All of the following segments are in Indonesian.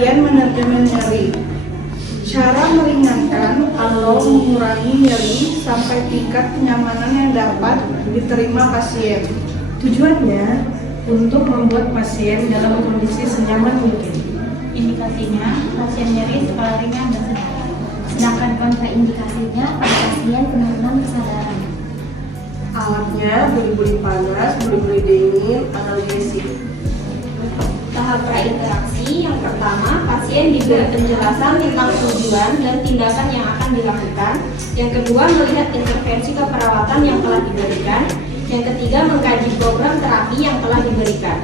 Kemudian manajemen nyeri. Cara meringankan atau mengurangi nyeri sampai tingkat kenyamanan yang dapat diterima pasien. Tujuannya untuk membuat pasien dalam kondisi senyaman mungkin. Indikasinya, pasien nyeri skala ringan dan sedang. Sedangkan kontraindikasinya pada pasien penurunan kesadaran. Alatnya buli-buli panas, buli-buli dingin, analgesik. Tahap prainteraksi yang pertama, pasien diberi penjelasan tentang tujuan dan tindakan yang akan dilakukan. Yang kedua, melihat intervensi keperawatan yang telah diberikan. Yang ketiga, mengkaji program terapi yang telah diberikan.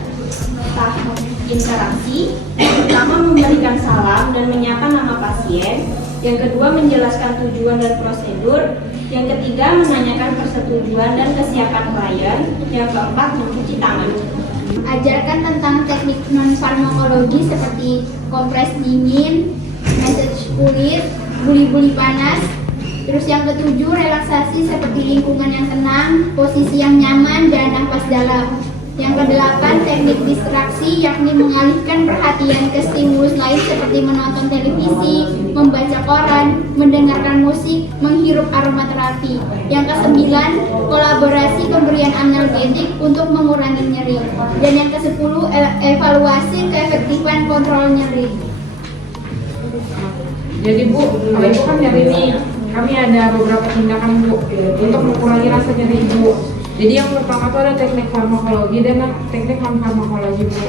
Tahap interaksi, yang pertama memberikan salam dan menyapa nama pasien. Yang kedua, menjelaskan tujuan dan prosedur. Yang ketiga, menanyakan persetujuan dan kesiapan klien. Yang keempat, mencuci tangan. Ajarkan tentang teknik non-farmakologi seperti kompres dingin, massage kulit, buli-buli panas. Terus yang ketujuh, relaksasi seperti lingkungan yang tenang, posisi yang nyaman, dan nafas dalam. Yang kedelapan, teknik distraksi, yakni mengalihkan perhatian ke stimulus lain seperti menonton televisi, membaca koran, mendengarkan musik, menghirup aromaterapi. Yang kesembilan, kolaborasi pemberian analgetik untuk mengurangi nyeri. Dan yang kesepuluh, evaluasi keefektifan kontrol nyeri. Jadi Bu, kalau Ibu kan nyeri nih, kami ada beberapa tindakan Bu untuk mengurangi rasa nyeri Ibu. Jadi yang pertama itu ada teknik farmakologi dan teknik non farmakologi Bu.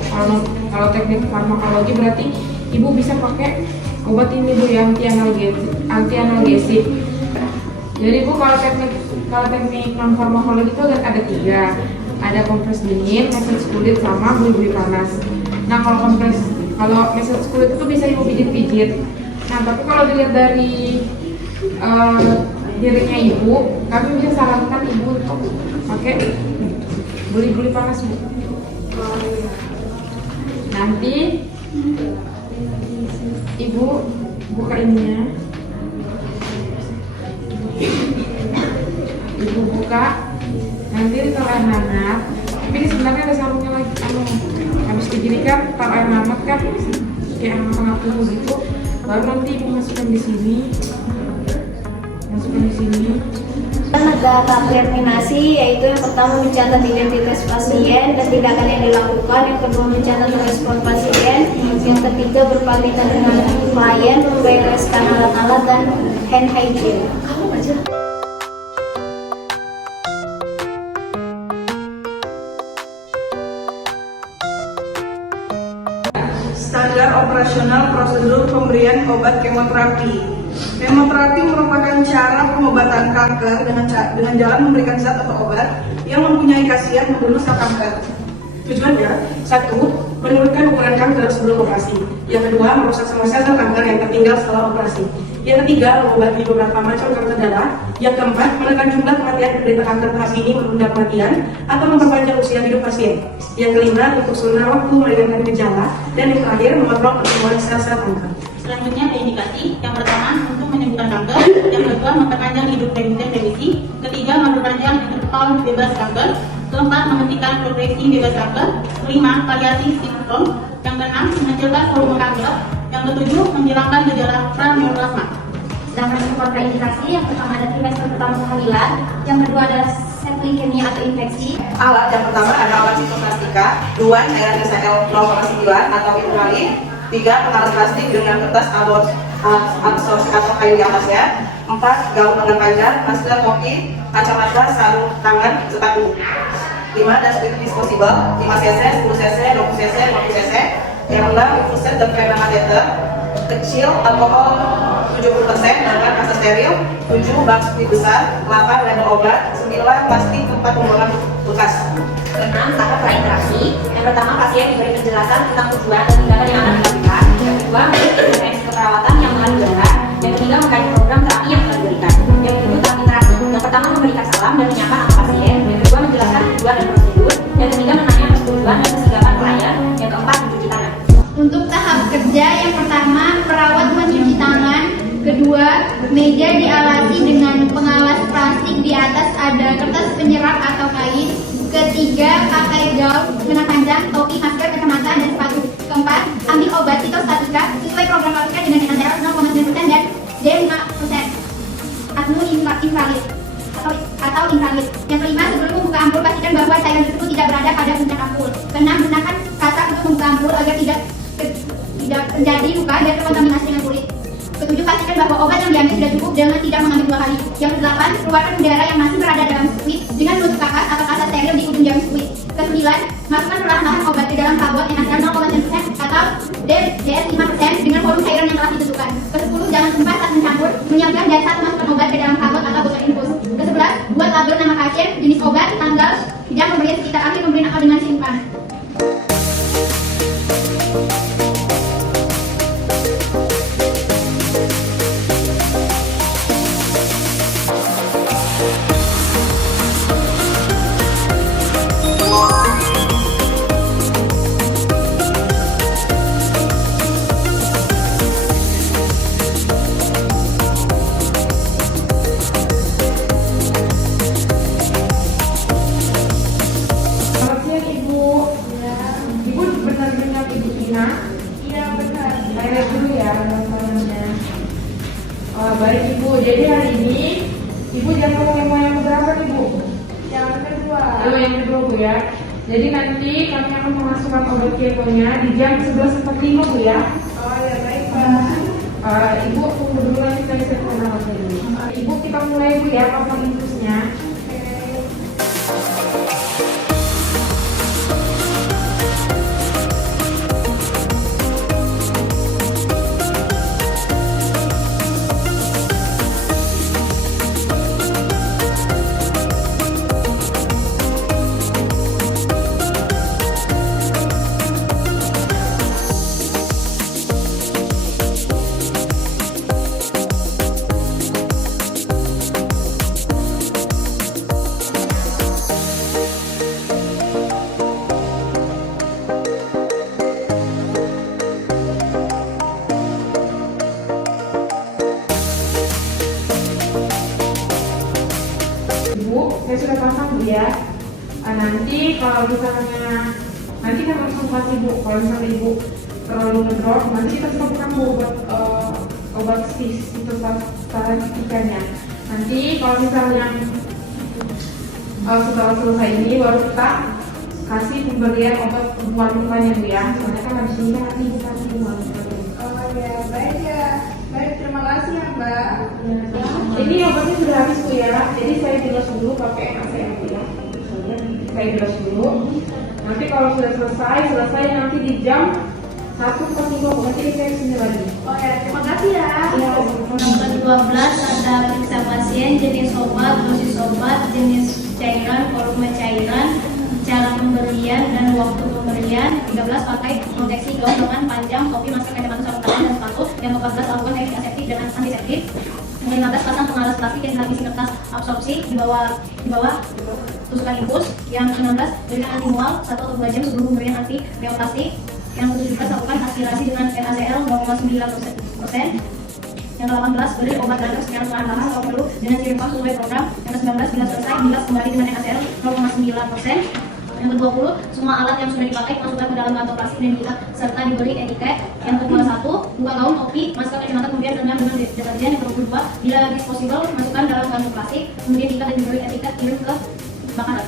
Kalau teknik farmakologi berarti Ibu bisa pakai obat ini Bu ya, anti analgesik. Jadi Bu, kalau teknik non farmakologi itu ada tiga. Ada kompres dingin, massage kulit, sama buli-buli panas. Nah kalau massage kulit itu bisa Ibu pijit-pijit. Nah tapi kalau dilihat dari dirinya Ibu, kami bisa sarankan Ibu untuk pakai buli-buli panas Bu. Nanti Ibu buka ininya, Ibu buka, nanti ditaruh air hangat. Tapi ini sebenarnya ada sarungnya lagi. Habis diginikan, taruh air hangat kan, kayak hangat tubuh gitu. Baru nanti Ibu masukkan di sini. Tahap terminasi, yaitu yang pertama mencatat identitas pasien dan tindakan yang dilakukan. Yang kedua, mencatat respon pasien. Yang ketiga, berpamitan dengan klien, membereskan alat-alat dan hand hygiene. Standar operasional prosedur pemberian obat kemoterapi. Kemoterapi merupakan cara pengobatan kanker dengan jalan memberikan zat atau obat yang mempunyai khasiat membunuh sel kanker. Tujuannya, satu, menurunkan ukuran kanker sebelum operasi. Yang kedua, merusak semua sel kanker yang tertinggal setelah operasi. Yang ketiga, mengobati beberapa macam kanker darah. Yang keempat, menekan jumlah kematian penderita kanker tahap ini, menunda kematian atau memperpanjang usia hidup pasien. Yang kelima, untuk sementara waktu meringankan gejala. Dan yang terakhir, mengontrol pertumbuhan sel-sel kanker. Selanjutnya ada indikasi. Yang pertama, untuk menyembuhkan kanker. Yang kedua, memperpanjang hidup remisi. Ketiga, memperpanjang interval bebas kanker. Keempat, menghentikan progresi bebas kanker. Kelima, paliasi simptom. Yang keenam, mencegah volume kanker. Yang ketujuh, menghilangkan gejala praneoplasma. Sedangkan untuk kontraindikasi, yang pertama ada trimester pertama kehamilan, yang kedua adalah septikemia atau infeksi. Alat yang pertama ada alat sitoplastika, 2 cairan SL 0,9 atau invalid, 3 pengalas plastik dengan kertas absorpsi atau kayu di atasnya, 4 gaun lengan panjang, masker, topi, kacamata, sarung tangan, sepatu. 5 dashboard disposable, 5 cc, 10 cc, 20 cc, 50 cc. Yang 6 infuser dan vena kateter kecil, alkohol 70% dengan kasa steril, 7 bak sprit besar, 8 label obat, 9 plastik tempat pembuangan bekas. 6. Tahap prainteraksi. Yang pertama, pasien diberi penjelasan tentang tujuan dan tindakan yang akan dilakukan. Yang kedua, intervensi keperawatan yang mengandung darah. Yang ketiga, mengkaji program terapi yang telah diberikan. Yang kedua, tahap interaksi. Yang pertama, memberikan salam dan menyapa nama pasien. Yang kedua, menjelaskan tujuan dan prosedur. Yang ketiga, menanya persetujuan dan kesiapan klien. Yang keempat, mencuci tangan. Untuk tahap kerja, yang pertama, perawat mencuci tangan. Kedua, meja dialasi dengan pengalas plastik, di atas ada kertas penyerap atau kain. Ketiga, pakai gaun, lengan panjang, topi, masker, kacamata, dan sepatu. Keempat, ambil obat obat sitostatika sesuai program pabrikan dengan NaCl 0,9% dan D5% adnu invalid atau invalid. Yang kelima, sebelum membuka ampul pastikan bahwa cairan tersebut tidak berada pada puncak ampul. Keenam, gunakan kata untuk membuka ampul agar tidak terjadi luka dan terkontaminasi dengan kulit. Ketujuh, pastikan bahwa obat yang diambil sudah cukup dengan tidak mengambil 2 kali. Yang kedelapan, keluarkan udara yang masih berada dalam skuit dengan menutup kapas atau kaca steril di ujung jarum skuit. Kesembilan, masukkan perlahan-lahan obat ke dalam tablet NaCl 0,9% atau DS5% dengan volume cairan yang telah ditentukan. Ke-10, jangan tumpah saat mencampur. Menyiapkan dan saat memasukkan obat ke dalam tablet atau botol infus. Ke-11, buat label nama pasien, jenis obat, tanggal, jam pemberian sekitar akhir pemberian atau dengan simpan. Selamat siang Ibu. Ibu benar-benar Ibu Ina? Iya benar. Saya lihat dulu ya namanya. Baik Ibu, jadi hari ini Ibu jadwal kemo yang berapa nih Bu? Yang kedua. Yang kedua Bu ya. Jadi nanti kami akan memasukkan obat kemonya di jam 11.45 Bu ya. Oh ya baik Pak. Ibu tunggu dulu nanti saya kenal dulu. Ibu kita mulai Bu ya pasang infusnya. Ibu, saya sudah pasang Bu ya. Nanti kalau misalnya nanti kan konsultasi Bu. Kalau misalnya Ibu terlalu ngedrop, nanti kita sebutkan Bu obat sitostatikanya. Nanti kalau misalnya setelah selesai ini baru kita kasih pemberian obat penguat-penguatnya Bu ya. Soalnya kan habis ini kan nanti Ibu kasih penguat-penguatnya. Oh ya baik ya. Baik, terima kasih ya Mbak. Ini obatnya sudah habis Bu ya. Jadi saya bilas dulu pakai NaCl Bu ya. Saya bilas dulu. Nanti kalau sudah selesai nanti di jam 1.45 nanti saya kesini lagi. Oh ya, terima kasih ya. Yang ke-12 ada periksa pasien, jenis obat, dosis obat, jenis cairan, volume cairan, cara pemberian dan waktu pemberian. 13 pakai proteksi gaun lengan panjang, topi, masker, kacamata, sarung tangan dan sepatu. Yang ke-14 lakukan teknik aseptik dan antiseptik. Yang ke-15 pasang pengalas plastik yang dilapisi kertas absorpsi di bawah tusukan infus. Yang ke-16 berikan anti mual 1 atau 2 jam sebelum pemberian anti neoplastik. Yang ke-17 lakukan aspirasi dengan NaCl 0,9%. Yang ke-18 beri obat darah secara perlahan-lahan kalau perlu dengan ciri khas sesuai program. Yang ke-19 bila selesai bilas kembali dengan NaCl 0,9%. Yang ke-20 semua alat yang sudah dipakai masukkan ke dalam kantong plastik dan diikat serta diberi etiket. Yang ke-21 buka gaun, topi, masker, kacamata kemudian rendam dengan deterjen. Yang ke-22 bila disposable masukkan dalam kantong plastik kemudian diikat dan diberi etiket kirim ke bakaran.